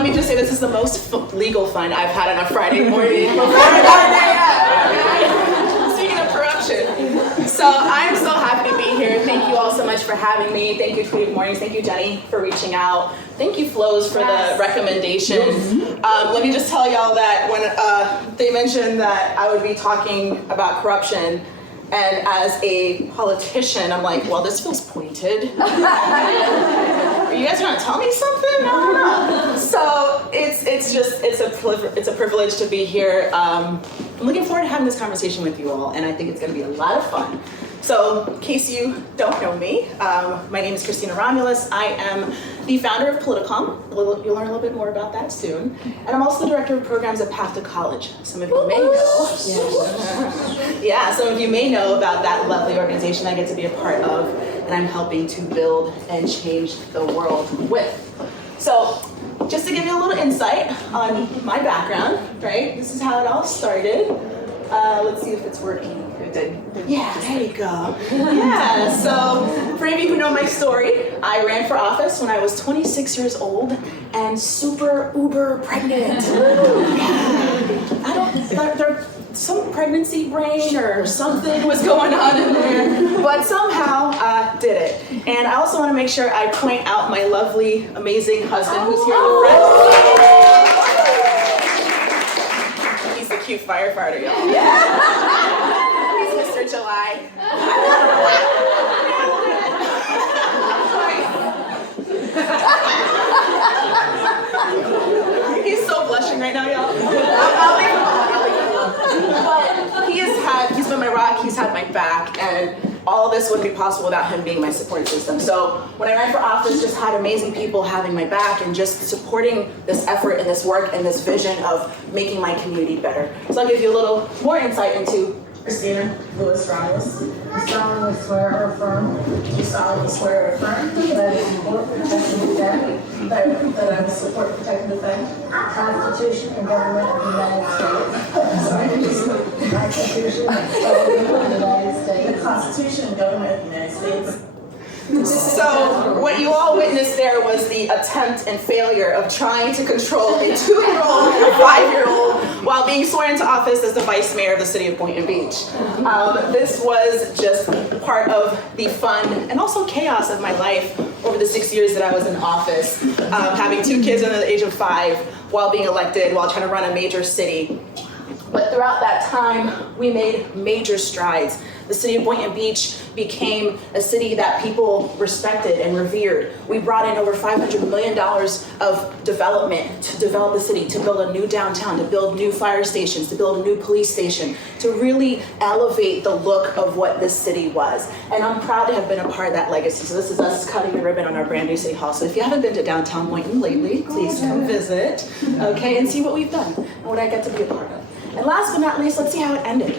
let me just say this is the most legal fun I've had on a Friday morning before I got a day out. Speaking of corruption. So I'm so happy to be here. Thank you all so much for having me. Thank you, CreativeMornings. Thank you, Jenny, for reaching out. Thank you, Flows, for the recommendations. Let me just tell y'all that when they mentioned that I would be talking about corruption, and as a politician, I'm like, well, this feels pointed. Are you guys trying to tell me something? No. So it's a privilege to be here. I'm looking forward to having this conversation with you all, and I think it's going to be a lot of fun. So, in case you don't know me, my name is Christina Romelus. I am the founder of Politicom. You'll learn a little bit more about that soon. And I'm also the director of programs at Path to College. Some of you may know. Some of you may know about that lovely organization I get to be a part of, and I'm helping to build and change the world with. So, just to give you a little insight on my background, right? This is how it all started. Let's see if it's working. Yeah, there you go. Yeah, so for any of you who know my story, I ran for office when I was 26 years old and super uber pregnant. Some pregnancy brain or something was going on in there, but somehow I did it. And I also want to make sure I point out my lovely, amazing husband who's here in the front. He's the cute firefighter, y'all. Yeah. July. He's so blushing right now, y'all. I'll leave him alone. But he's been my rock, he's had my back, and all of this wouldn't be possible without him being my support system. So when I ran for office, just had amazing people having my back and just supporting this effort and this work and this vision of making my community better. So I'll give you a little more insight into Christina Romelus. Do solemnly swear or affirm. Do solemnly swear or affirm that I will support, protect, and defend. That I will support, protect, and defend. The Constitution and government of the United States. The Constitution and government of the United States. The Constitution and government of the United States. So what you all witnessed there was the attempt and failure of trying to control a 2-year-old and a 5-year-old while being sworn into office as the vice mayor of the city of Boynton Beach. This was just part of the fun and also chaos of my life over the 6 years that I was in office, having 2 kids under the age of 5 while being elected, while trying to run a major city. But throughout that time, we made major strides. The city of Boynton Beach became a city that people respected and revered. We brought in over $500 million of development to develop the city, to build a new downtown, to build new fire stations, to build a new police station, to really elevate the look of what this city was. And I'm proud to have been a part of that legacy. So this is us cutting the ribbon on our brand new city hall. So if you haven't been to downtown Boynton lately, please come visit, okay, and see what we've done and what I get to be a part of. And last but not least, let's see how it ended.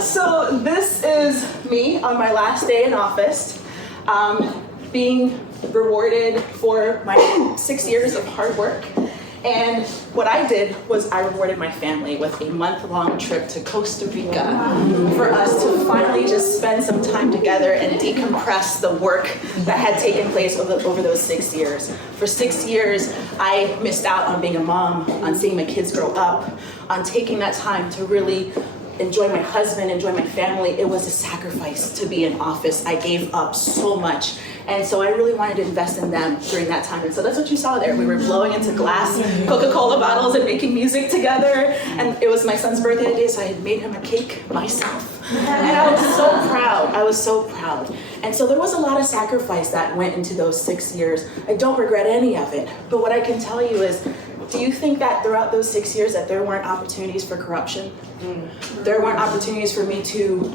So this is me on my last day in office, being rewarded for my 6 years of hard work. And what I did was I rewarded my family with a month-long trip to Costa Rica for us to finally just spend some time together and decompress the work that had taken place over those 6 years. For 6 years, I missed out on being a mom, on seeing my kids grow up, on taking that time to really enjoy my husband, enjoy my family. It was a sacrifice to be in office. I gave up so much. And so I really wanted to invest in them during that time. And so that's what you saw there. We were blowing into glass Coca-Cola bottles and making music together. And it was my son's birthday today, so I had made him a cake myself. And I was so proud. I was so proud. And so there was a lot of sacrifice that went into those 6 years. I don't regret any of it. But what I can tell you is, do you think that throughout those 6 years that there weren't opportunities for corruption? There weren't opportunities for me to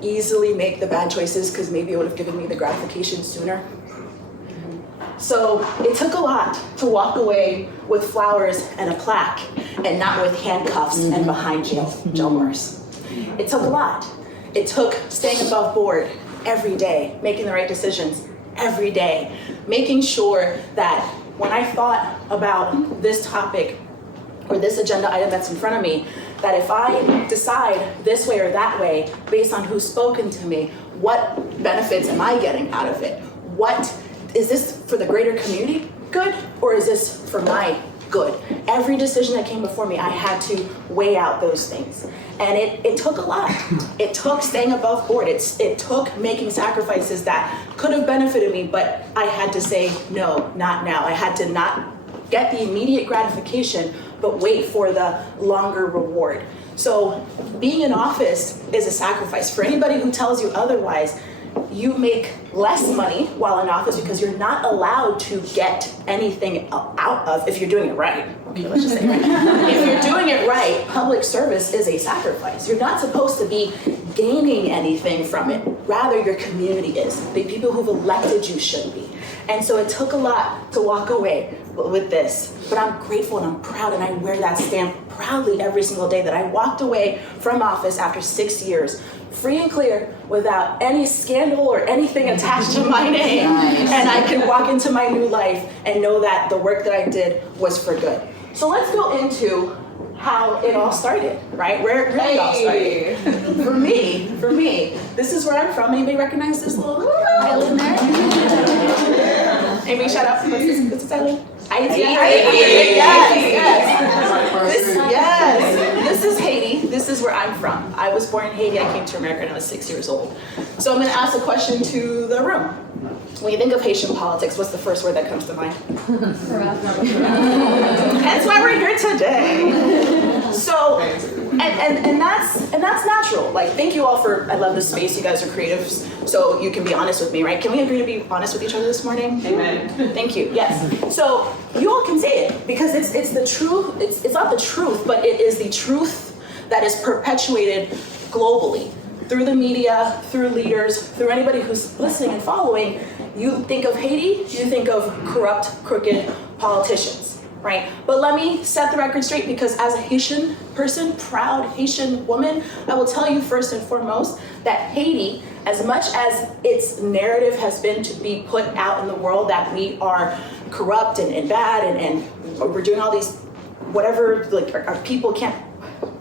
easily make the bad choices because maybe it would have given me the gratification sooner? So it took a lot to walk away with flowers and a plaque and not with handcuffs and behind jail bars. It took a lot. It took staying above board every day, making the right decisions every day, making sure that when I thought about this topic or this agenda item that's in front of me, that if I decide this way or that way based on who's spoken to me, what benefits am I getting out of it? What is this for the greater community good, or is this for my good? Every decision that came before me, I had to weigh out those things. And it took a lot. It took staying above board. It took making sacrifices that could have benefited me, but I had to say, no, not now. I had to not get the immediate gratification, but wait for the longer reward. So being in office is a sacrifice. For anybody who tells you otherwise, you make less money while in office because you're not allowed to get anything out of, if you're doing it right. Okay, let's just say right. If you're doing it right, public service is a sacrifice. You're not supposed to be gaining anything from it. Rather, your community is. The people who've elected you should be. And so it took a lot to walk away with this. But I'm grateful and I'm proud, and I wear that stamp proudly every single day that I walked away from office after 6 years, free and clear, without any scandal or anything attached to my name. Nice. And I can walk into my new life and know that the work that I did was for good. So let's go into how it all started, right? Where it really all started. For me, this is where I'm from. Anybody recognize this little island there? Anybody shout out? What's this island? Haiti. Yes. This is Haiti. This is where I'm from. I was born in Haiti. I came to America when I was 6 years old. So I'm going to ask a question to the room. When you think of Haitian politics, what's the first word that comes to mind? That's why we're here today. So, and that's natural. Like, thank you all for, I love this space. You guys are creatives, so you can be honest with me, right? Can we agree to be honest with each other this morning? Amen. Thank you. Yes. So you all can say it because it's the truth. It's not the truth, but it is the truth that is perpetuated globally through the media, through leaders, through anybody who's listening and following. You think of Haiti, you think of corrupt, crooked politicians, right? But let me set the record straight, because as a Haitian person, proud Haitian woman, I will tell you first and foremost that Haiti, as much as its narrative has been to be put out in the world that we are corrupt and bad and we're doing all these whatever, like our people can't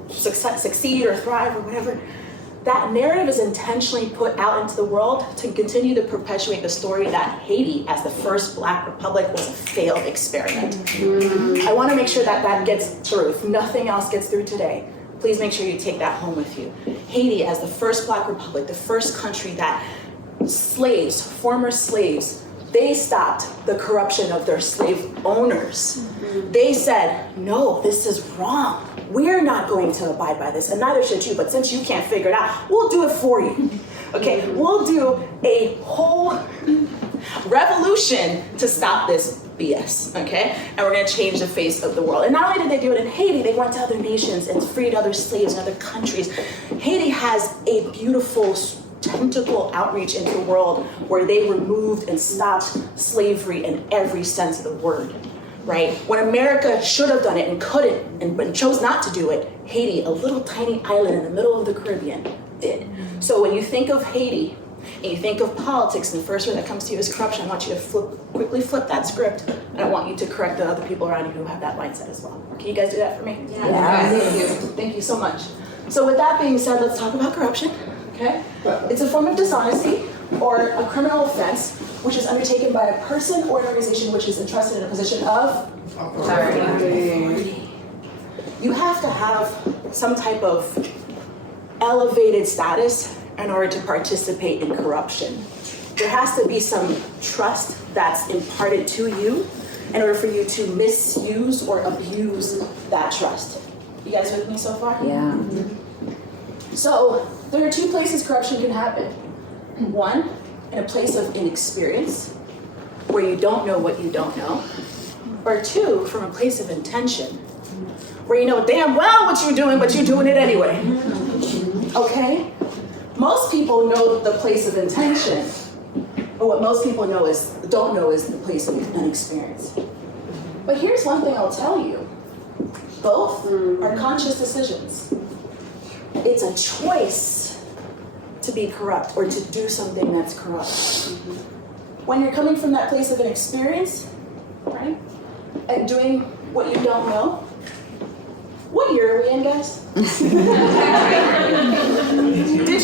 succeed or thrive or whatever, that narrative is intentionally put out into the world to continue to perpetuate the story that Haiti, as the first Black republic, was a failed experiment. I want to make sure that that gets through. If nothing else gets through today, please make sure you take that home with you. Haiti, as the first Black republic, the first country that slaves, former slaves, they stopped the corruption of their slave owners. They said, no, this is wrong. We're not going to abide by this, and neither should you, but since you can't figure it out, we'll do it for you. Okay, we'll do a whole revolution to stop this BS, okay? And we're gonna change the face of the world. And not only did they do it in Haiti, they went to other nations and freed other slaves in other countries. Haiti has a beautiful tentacle outreach into the world where they removed and stopped slavery in every sense of the word. Right? When America should have done it and couldn't and chose not to do it, Haiti, a little tiny island in the middle of the Caribbean, did. So when you think of Haiti and you think of politics, and the first word that comes to you is corruption, I want you to quickly flip that script, and I want you to correct the other people around you who have that mindset as well. Can you guys do that for me? Yeah. Thank you. Thank you so much. So with that being said, let's talk about corruption. Okay? It's a form of dishonesty or a criminal offense which is undertaken by a person or an organization which is entrusted in a position of authority. You have to have some type of elevated status in order to participate in corruption. There has to be some trust that's imparted to you in order for you to misuse or abuse that trust. You guys with me so far? Yeah. So there are two places corruption can happen. One, in a place of inexperience, where you don't know what you don't know. Or two, from a place of intention, where you know damn well what you're doing, but you're doing it anyway. Okay? Most people know the place of intention, but what most people don't know is the place of inexperience. But here's one thing I'll tell you. Both are conscious decisions. It's a choice to be corrupt or to do something that's corrupt. When you're coming from that place of inexperience, right, and doing what you don't know, What year are we in, guys? Did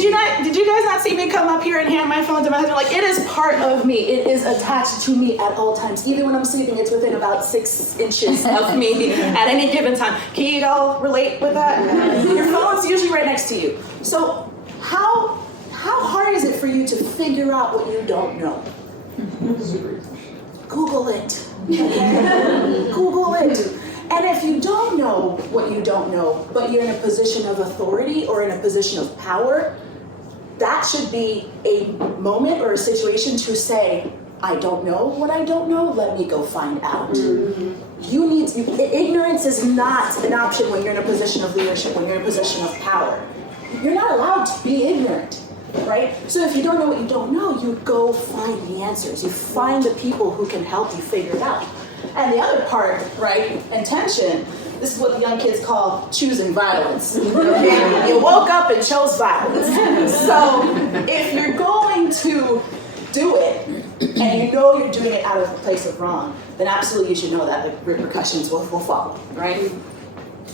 you guys not see me come up here and hand my phone to my husband? Like, it is part of me. It is attached to me at all times. Even when I'm sleeping, it's within about 6 inches of me at any given time. Can you all relate with that? Your phone's usually right next to you. So how hard is it for you to figure out what you don't know? Google it. Okay? Google it. And if you don't know what you don't know, but you're in a position of authority or in a position of power, that should be a moment or a situation to say, I don't know what I don't know, let me go find out. Ignorance is not an option when you're in a position of leadership, when you're in a position of power. You're not allowed to be ignorant, right? So if you don't know what you don't know, you go find the answers. You find the people who can help you figure it out. And the other part, right, intention, this is what the young kids call choosing violence. Okay? You woke up and chose violence. So if you're going to do it, and you know you're doing it out of a place of wrong, then absolutely you should know that the repercussions will follow, right?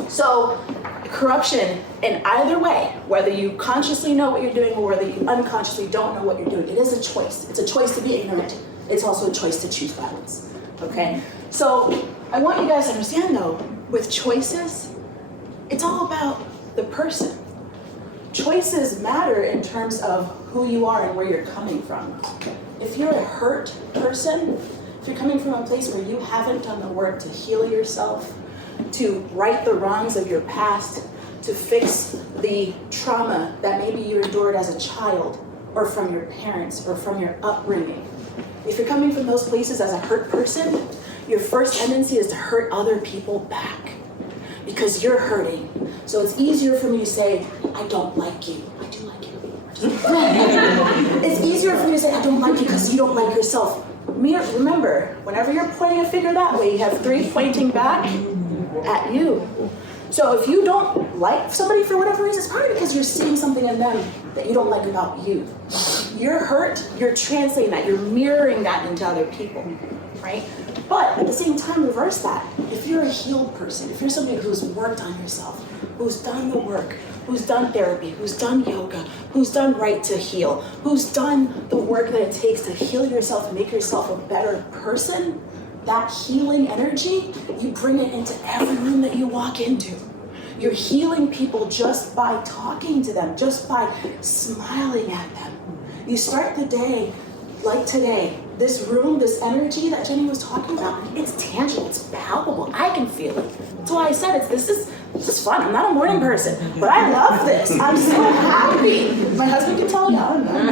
So corruption in either way, whether you consciously know what you're doing or whether you unconsciously don't know what you're doing, it is a choice. It's a choice to be ignorant. It's also a choice to choose violence, okay? So I want you guys to understand though, with choices, it's all about the person. Choices matter in terms of who you are and where you're coming from. If you're a hurt person, if you're coming from a place where you haven't done the work to heal yourself, to right the wrongs of your past, to fix the trauma that maybe you endured as a child or from your parents or from your upbringing. If you're coming from those places as a hurt person, your first tendency is to hurt other people back because you're hurting. So it's easier for me to say, I don't like you. I do like you. It's easier for me to say, I don't like you because you don't like yourself. Remember, whenever you're pointing a finger that way, you have 3 pointing back at you. So if you don't like somebody for whatever reason, it's probably because you're seeing something in them that you don't like about you. You're hurt, you're translating that, you're mirroring that into other people, right? But at the same time, reverse that. If you're a healed person, if you're somebody who's worked on yourself, who's done the work, who's done therapy, who's done yoga, who's done Right to Heal, who's done the work that it takes to heal yourself and make yourself a better person, that healing energy, you bring it into every room that you walk into. You're healing people just by talking to them, just by smiling at them. You start the day like today. This room, this energy that Jenny was talking about, it's tangible, it's palpable. I can feel it. That's why I said this is fun. I'm not a morning person, but I love this. I'm so happy. My husband can tell you. I don't know.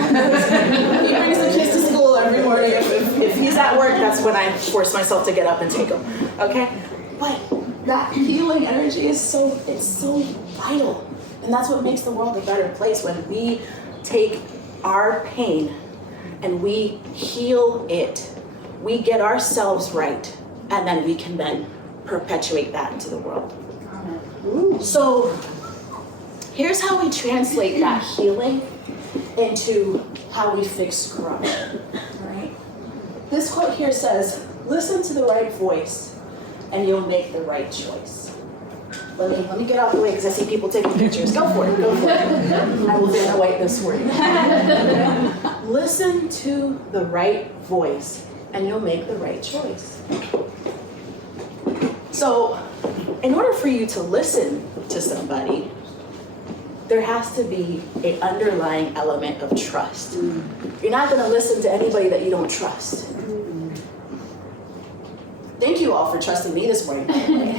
He brings the kids to school every morning. If he's at work, that's when I force myself to get up and take him. Okay? But that healing energy is so vital. And that's what makes the world a better place, when we take our pain and we heal it. We get ourselves right, and then we can then perpetuate that into the world. So here's how we translate that healing into how we fix corruption, right? This quote here says, listen to the right voice and you'll make the right choice. Let me get out of the way because I see people taking pictures. Go for it. I will Vanna White this for you. Listen to the right voice and you'll make the right choice. So, in order for you to listen to somebody, there has to be an underlying element of trust. You're not going to listen to anybody that you don't trust. Thank you all for trusting me this morning, by the way,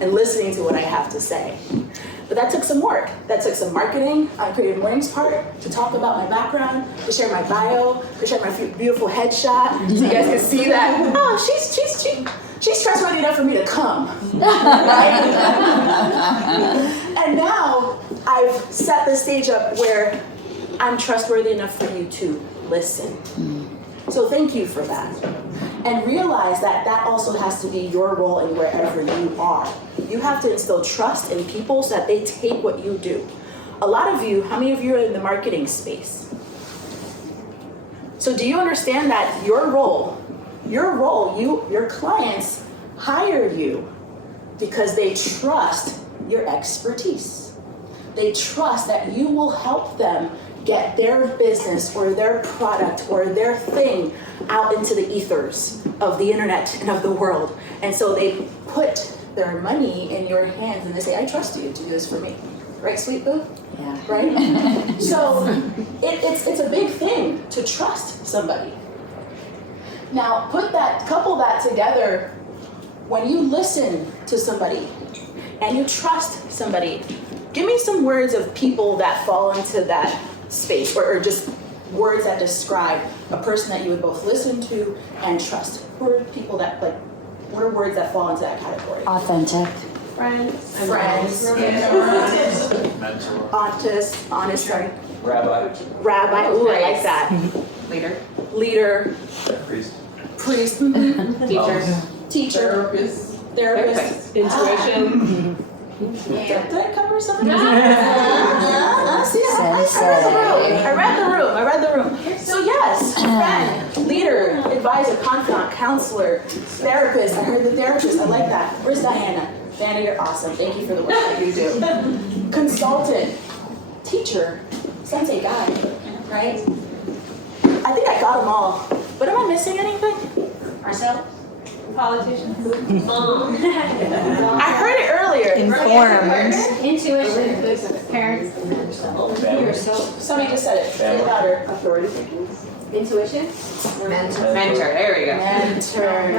and listening to what I have to say. But that took some work. That took some marketing on Creative Mornings' part to talk about my background, to share my bio, to share my beautiful headshot, so you guys can see that. Oh, she's trustworthy enough for me to come, right? And now I've set the stage up where I'm trustworthy enough for you to listen. So thank you for that. And realize that that also has to be your role in wherever you are. You have to instill trust in people so that they take what you do. A lot of you, how many of you are in the marketing space? So do you understand that your role, your clients hire you because they trust your expertise. They trust that you will help them get their business or their product or their thing out into the ethers of the internet and of the world. And so they put their money in your hands and they say, I trust you to do this for me. Right, sweet boo? Yeah. Right? So it's a big thing to trust somebody. Now couple that together when you listen to somebody and you trust somebody. Give me some words of people that fall into that space, or just words that describe a person that you would both listen to and trust. Who are people that, like, what are words that fall into that category? Authentic. Friends. Honest, sorry. Rabbi. Ooh, I like that. Leader. Priest. Teacher. Therapist. Intuition. Did I cover something? See, Sensei. I read the room. So yes, friend, leader, advisor, confidant, counselor, therapist. I heard the therapist. I like that. Where's Diana? Diana, you're awesome. Thank you for the work that you do. Consultant, teacher, sensei guy, right? I think I got them all. But am I missing anything? Ourselves? Politician. I heard it earlier. Informed. Intuition, parents, Somebody just said it. Say it louder. Authority. intuition, Mentor. There we go. Mentor.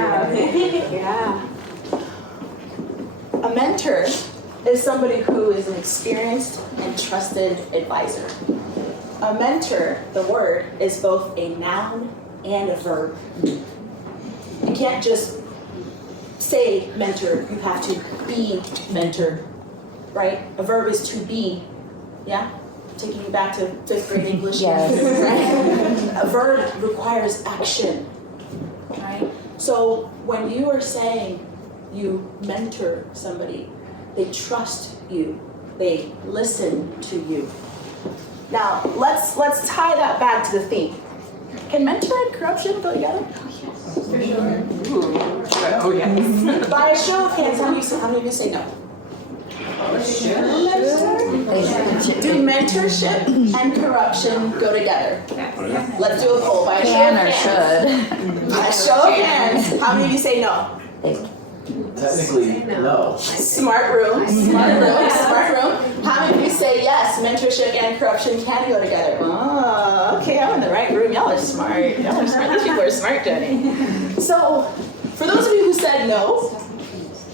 Yeah. A mentor is somebody who is an experienced and trusted advisor. A mentor, the word, is both a noun and a verb. You can't just say mentor, you have to be mentor, right? A verb is to be, yeah? Taking you back to 5th grade English. Yes. Right? A verb requires action, right? So when you are saying you mentor somebody, they trust you, they listen to you. Now, let's tie that back to the theme. Can mentor and corruption go together? For sure. Oh, yes. By a show of hands, how many of you say no? Do mentorship and corruption go together? Let's do a poll. By a show of Can or hands. should. By a show of hands, how many of you say no? Technically, no. Smart room. How many of you say yes, mentorship and corruption can go together? Oh, okay, I'm in the right room. Y'all are smart. These people are smart, Jenny. So, for those of you who said no,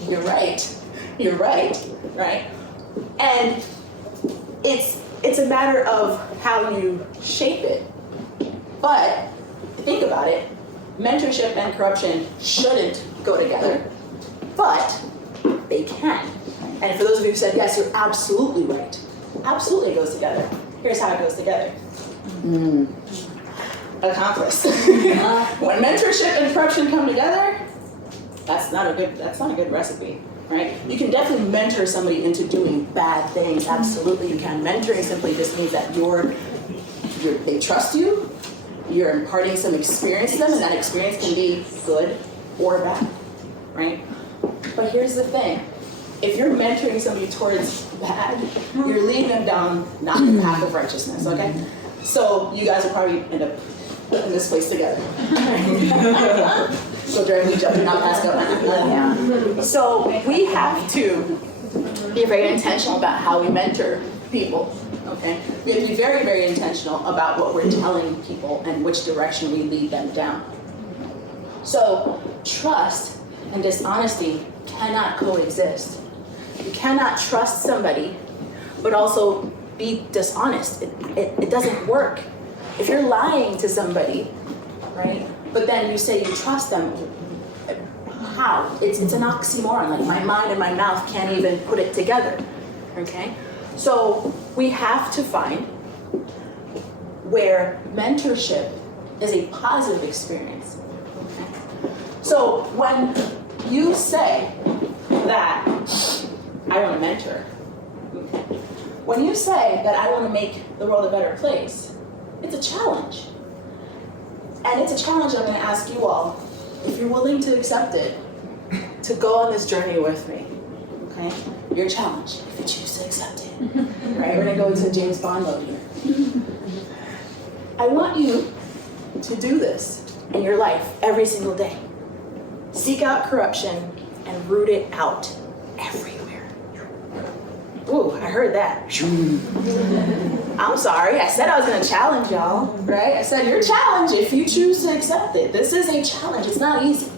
you're right. Right? And it's a matter of how you shape it. But, think about it, mentorship and corruption shouldn't go together. But they can. And for those of you who said yes, you're absolutely right. Absolutely it goes together. Here's how it goes together. Accomplice. When mentorship and corruption come together, that's not a good recipe, right? You can definitely mentor somebody into doing bad things. Absolutely you can. Mentoring simply just means that they trust you, you're imparting some experience to them, and that experience can be good or bad, right? But here's the thing. If you're mentoring somebody towards bad, you're leading them down not the path of righteousness, okay? So you guys will probably end up in this place together. So during each other, not passed out. Yeah. So we have to be very intentional about how we mentor people, okay? We have to be very, very intentional about what we're telling people and which direction we lead them down. So trust and dishonesty cannot coexist. You cannot trust somebody, but also be dishonest. It doesn't work. If you're lying to somebody, right, but then you say you trust them, how? It's an oxymoron. Like my mind and my mouth can't even put it together, okay? So we have to find where mentorship is a positive experience, okay? So when you say that I want to mentor, okay, when you say that I want to make the world a better place, it's a challenge. And it's a challenge I'm going to ask you all, if you're willing to accept it, to go on this journey with me. okay? Your challenge, if you choose to accept it, right? We're gonna go into James Bond mode here. I want you to do this in your life every single day. Seek out corruption and root it out everywhere. Ooh, I heard that. I'm sorry, I said I was gonna challenge y'all, right? I said your challenge if you choose to accept it. This is a challenge, it's not easy,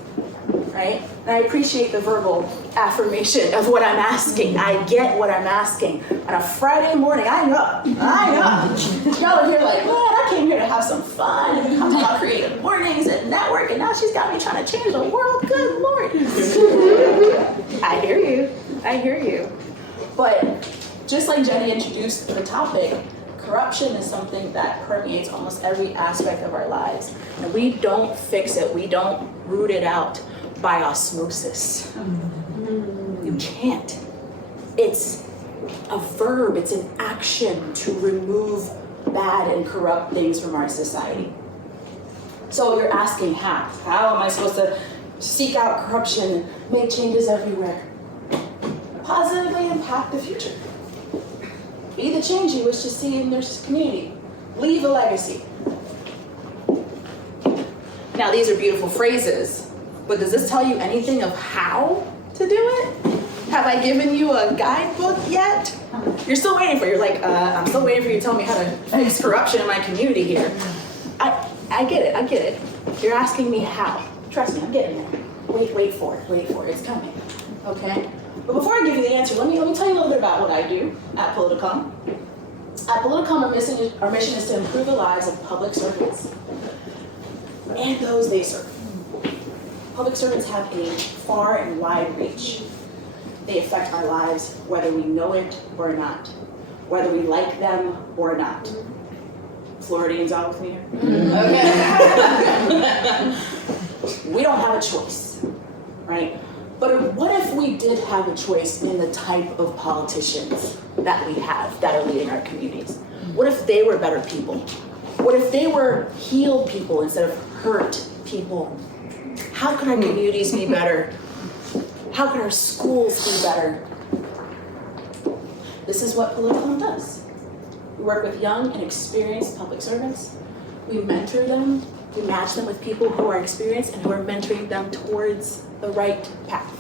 right? And I appreciate the verbal affirmation of what I'm asking. I get what I'm asking. On a Friday morning, I know. Y'all are here like, man, I came here to have some fun and talk about creative mornings and network, and now she's got me trying to change the world. Good Lord. I hear you. But just like Jenny introduced the topic, corruption is something that permeates almost every aspect of our lives. And we don't fix it, we don't root it out by osmosis. You can't. It's a verb, it's an action to remove bad and corrupt things from our society. So you're asking how? How am I supposed to seek out corruption and make changes everywhere? Positively impact the future. Be the change you wish to see in your community. Leave a legacy. Now these are beautiful phrases, but does this tell you anything of how to do it? Have I given you a guidebook yet? You're still waiting for it. You're like, I'm still waiting for you to tell me how to fix corruption in my community here. I get it. You're asking me how. Trust me, I'm getting there. Wait for it. It's coming. Okay? But before I give you the answer, let me tell you a little bit about what I do at Politicom. At Politicom, our mission is to improve the lives of public servants and those they serve. Public servants have a far and wide reach. They affect our lives whether we know it or not, whether we like them or not. Floridians out with me here? Okay. We don't have a choice, right? But what if we did have a choice in the type of politicians that we have that are leading our communities? What if they were better people? What if they were healed people instead of hurt people? How can our communities be better? How can our schools be better? This is what Politicom does. We work with young and experienced public servants. We mentor them. We match them with people who are experienced and who are mentoring them towards the right path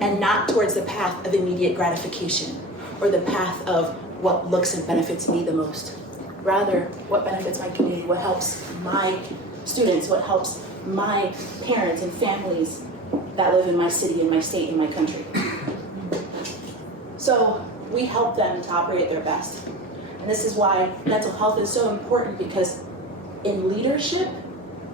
and not towards the path of immediate gratification or the path of what looks and benefits me the most. Rather, what benefits my community, what helps my students, what helps my parents and families that live in my city, in my state, in my country. So we help them to operate their best. And this is why mental health is so important, because in leadership,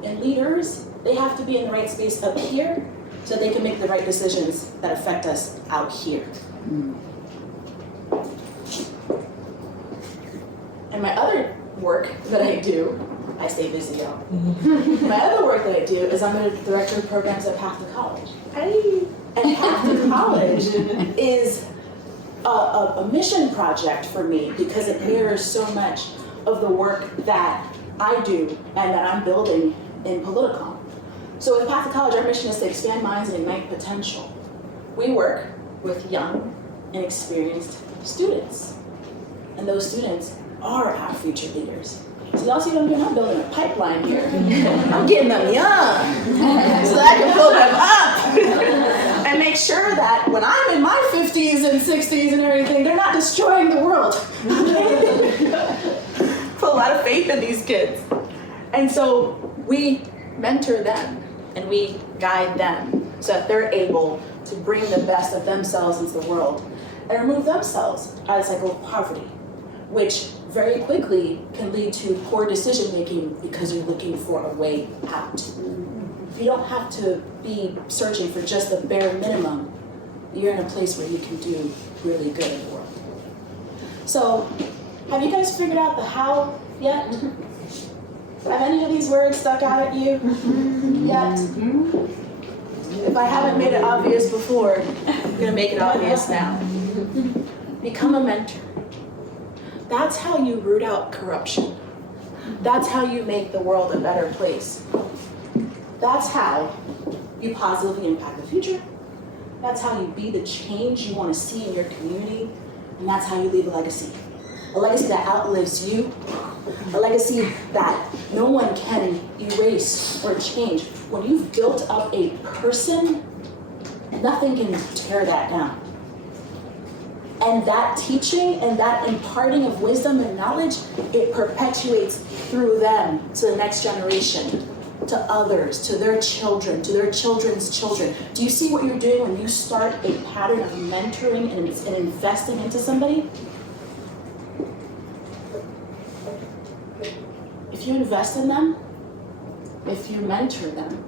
in leaders, they have to be in the right space up here so they can make the right decisions that affect us out here. And my other work that I do, I stay busy, y'all. My other work that I do is I'm the director of programs at Path to College. And Path to College is a mission project for me because it mirrors so much of the work that I do and that I'm building in Politicom. So with Path to College, our mission is to expand minds and ignite potential. We work with young and experienced students. And those students are our future leaders. So y'all see what I'm doing? I'm building a pipeline here. I'm getting them young so that I can build them up and make sure that when I'm in my 50s and 60s and everything, they're not destroying the world. Put a lot of faith in these kids. And so we mentor them and we guide them so that they're able to bring the best of themselves into the world and remove themselves out of the cycle of poverty, which very quickly can lead to poor decision making because you're looking for a way out. You don't have to be searching for just the bare minimum. You're in a place where you can do really good in the world. So, have you guys figured out the how yet? Have any of these words stuck out at you yet? If I haven't made it obvious before, I'm gonna make it obvious now. Become a mentor. That's how you root out corruption. That's how you make the world a better place. That's how you positively impact the future. That's how you be the change you want to see in your community, and that's how you leave a legacy. A legacy that outlives you, a legacy that no one can erase or change. When you've built up a person, nothing can tear that down. And that teaching and that imparting of wisdom and knowledge, it perpetuates through them to the next generation, to others, to their children, to their children's children. Do you see what you're doing when you start a pattern of mentoring and investing into somebody? If you invest in them, if you mentor them,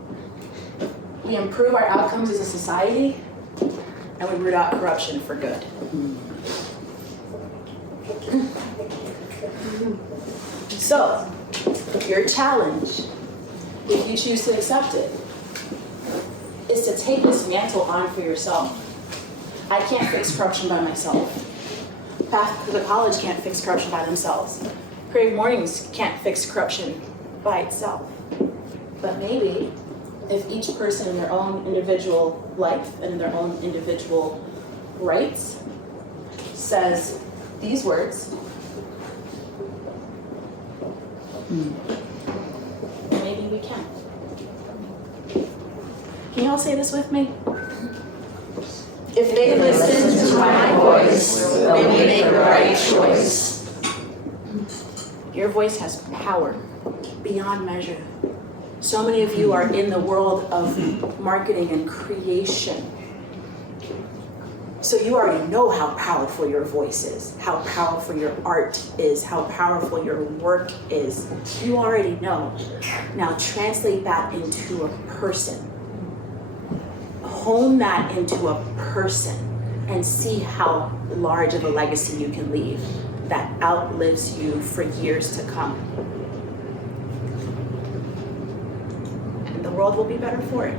we improve our outcomes as a society, and we root out corruption for good. So, your challenge, if you choose to accept it, is to take this mantle on for yourself. I can't fix corruption by myself. Path to the college can't fix corruption by themselves. CreativeMornings can't fix corruption by itself. But maybe if each person in their own individual life and in their own individual rights says these words, maybe we can. Can you all say this with me? If they listen to my voice, they will make the right choice. Your voice has power beyond measure. So many of you are in the world of marketing and creation. So you already know how powerful your voice is, how powerful your art is, how powerful your work is. You already know. Now translate that into a person. Hone that into a person and see how large of a legacy you can leave that outlives you for years to come. And the world will be better for it.